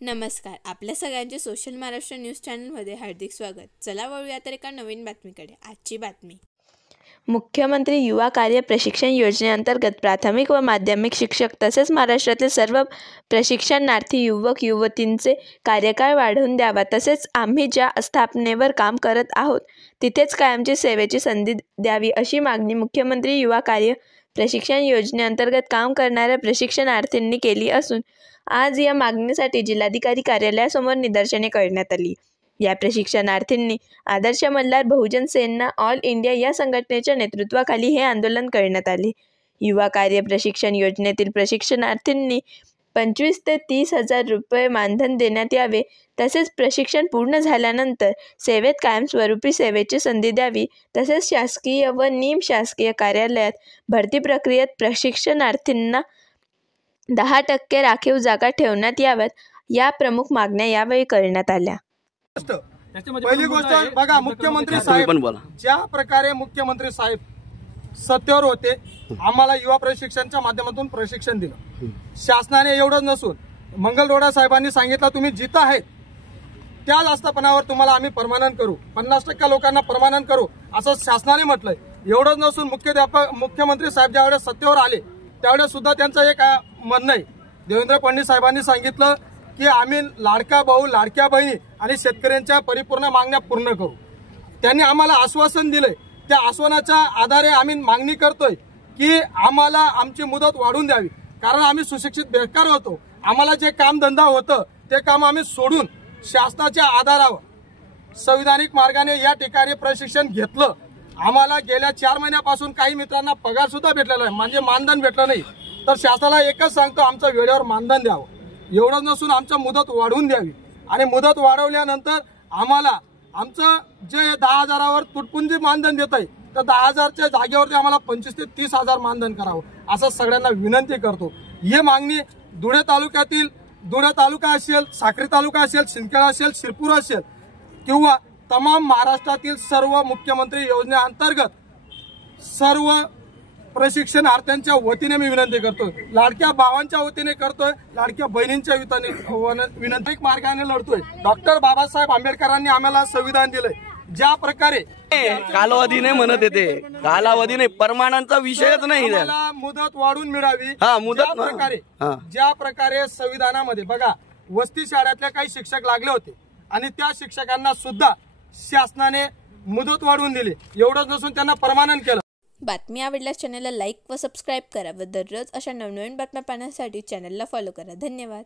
नमस्कार, आपल्या सगळ्यांचे सोशल महाराष्ट्र न्यूज चॅनलमध्ये हार्दिक स्वागत। चला वळूया तर एका नवीन बातमीकडे। आजची बातमी, मुख्यमंत्री युवा कार्य प्रशिक्षण योजनेअंतर्गत प्राथमिक व माध्यमिक शिक्षक तसेच महाराष्ट्रातील सर्व प्रशिक्षणार्थी युवक युवतींचे कार्यकाळ वाढवून द्यावा, तसेच आम्ही ज्या स्थापनेवर काम करत आहोत तिथेच कायमची सेवेची संधी द्यावी अशी मागणी मुख्यमंत्री युवा कार्य प्रशिक्षण योजनेअंतर्गत काम करणाऱ्या प्रशिक्षणार्थींनी केली असून आज या मागणीसाठी जिल्हाधिकारी कार्यालयासमोर निदर्शने करण्यात आली। या प्रशिक्षणार्थींनी आदर्श मल्हार बहुजन सेना ऑल इंडिया या संघटनेच्या नेतृत्वाखाली हे आंदोलन करण्यात आले। युवा कार्य प्रशिक्षण योजनेतील प्रशिक्षणार्थींनी 25 ते 30 हजार रुपये मानधन देण्यात यावे, तसेच प्रशिक्षण पूर्ण झाल्यानंतर सेवेत कायमस्वरूपी सेवेची संधी द्यावी, तसेच शासकीय व निमशासकीय कार्यालयात भरती प्रक्रियेत प्रशिक्षणार्थींना 10% राखीव जागा ठेवण्यात याव्यात, या प्रमुख मागण्या यावेळी करण्यात आल्या। पहिली गोष्ट बघा, मुख्यमंत्री साहेब ज्या प्रकारे मुख्यमंत्री साहेब सत्तेवर होते, आम्हाला युवा प्रशिक्षणच्या माध्यमातून प्रशिक्षण दिलं। शासनाने एवढंच नसून मंगलरोडा साहेबांनी सांगितलं, तुम्ही जिथं आहेत त्याच आस्थापनावर तुम्हाला आम्ही परमानंट करू, 50% लोकांना परमानंट करू असं शासनाने म्हटलंय। एवढंच नसून मुख्यमंत्री साहेब ज्यावेळेस सत्तेवर आले त्यावेळेस सुद्धा त्यांचं एक म्हणणं आहे, देवेंद्र फडणवीस साहेबांनी सांगितलं की आम्ही लाडका भाऊ लाडक्या बहिणी आणि शेतकऱ्यांच्या परिपूर्ण मागण्या पूर्ण करू। त्यांनी आम्हाला आश्वासन दिलंय, त्या आश्वासनाच्या आधारे आम्ही मागणी करतोय की आम्हाला आमची मुदत वाढवून द्यावी, कारण आम्ही सुशिक्षित बेकार होतो। आम्हाला जे काम धंदा होतं ते काम आम्ही सोडून शासनाच्या आधारावर संविधानिक मार्गाने या ठिकाणी प्रशिक्षण घेतलं। आम्हाला गेल्या 4 महिन्यापासून काही मित्रांना पगार सुद्धा भेटलेला आहे, म्हणजे मानधन भेटलं नाही। तर शासनाला एकच सांगतो, आमचं वेळेवर मानधन द्यावं। एवढंच नसून आमचं मुदत वाढवून द्यावी, आणि मुदत वाढवल्यानंतर आम्हाला आमचं जे 10,000वर तुटपुंजी मानधन देत आहे, तर 10,000च्या जागेवरती आम्हाला 25 ते 30 हजार मानधन करावं असं सगळ्यांना विनंती करतो। ही मागणी धुळे तालुका असेल, साक्री तालुका असेल, सिंदखेड असेल, शिरपूर असेल किंवा तमाम महाराष्ट्रातील सर्व मुख्यमंत्री योजनेअंतर्गत सर्व प्रशिक्षणार्थ्यांच्या वतीने मी विनंती करतोय, लाडक्या भावांच्या वतीने करतोय, लाडक्या बहिणींच्या विनंती मार्गाने लढतोय। डॉक्टर बाबासाहेब आंबेडकरांनी आम्हाला संविधान दिलंय, ज्या प्रकारे कालावधी नाही म्हणत येते, कालावधी नाही, परमानांचा विषयच नाही, मुदत वाढून मिळावी। ज्या प्रकारे संविधानामध्ये बघा, वस्ती शाळेतल्या काही शिक्षक लागले होते आणि त्या शिक्षकांना सुद्धा शासनाने मुदत वाढवून दिली। एवढंच नसून त्यांना परमानंट केलं। बातमी आवडल्यास चॅनलला लाईक व सबस्क्राईब करा व दररोज अशा नवनवीन बातम्या पाहण्यासाठी चॅनलला फॉलो करा। धन्यवाद।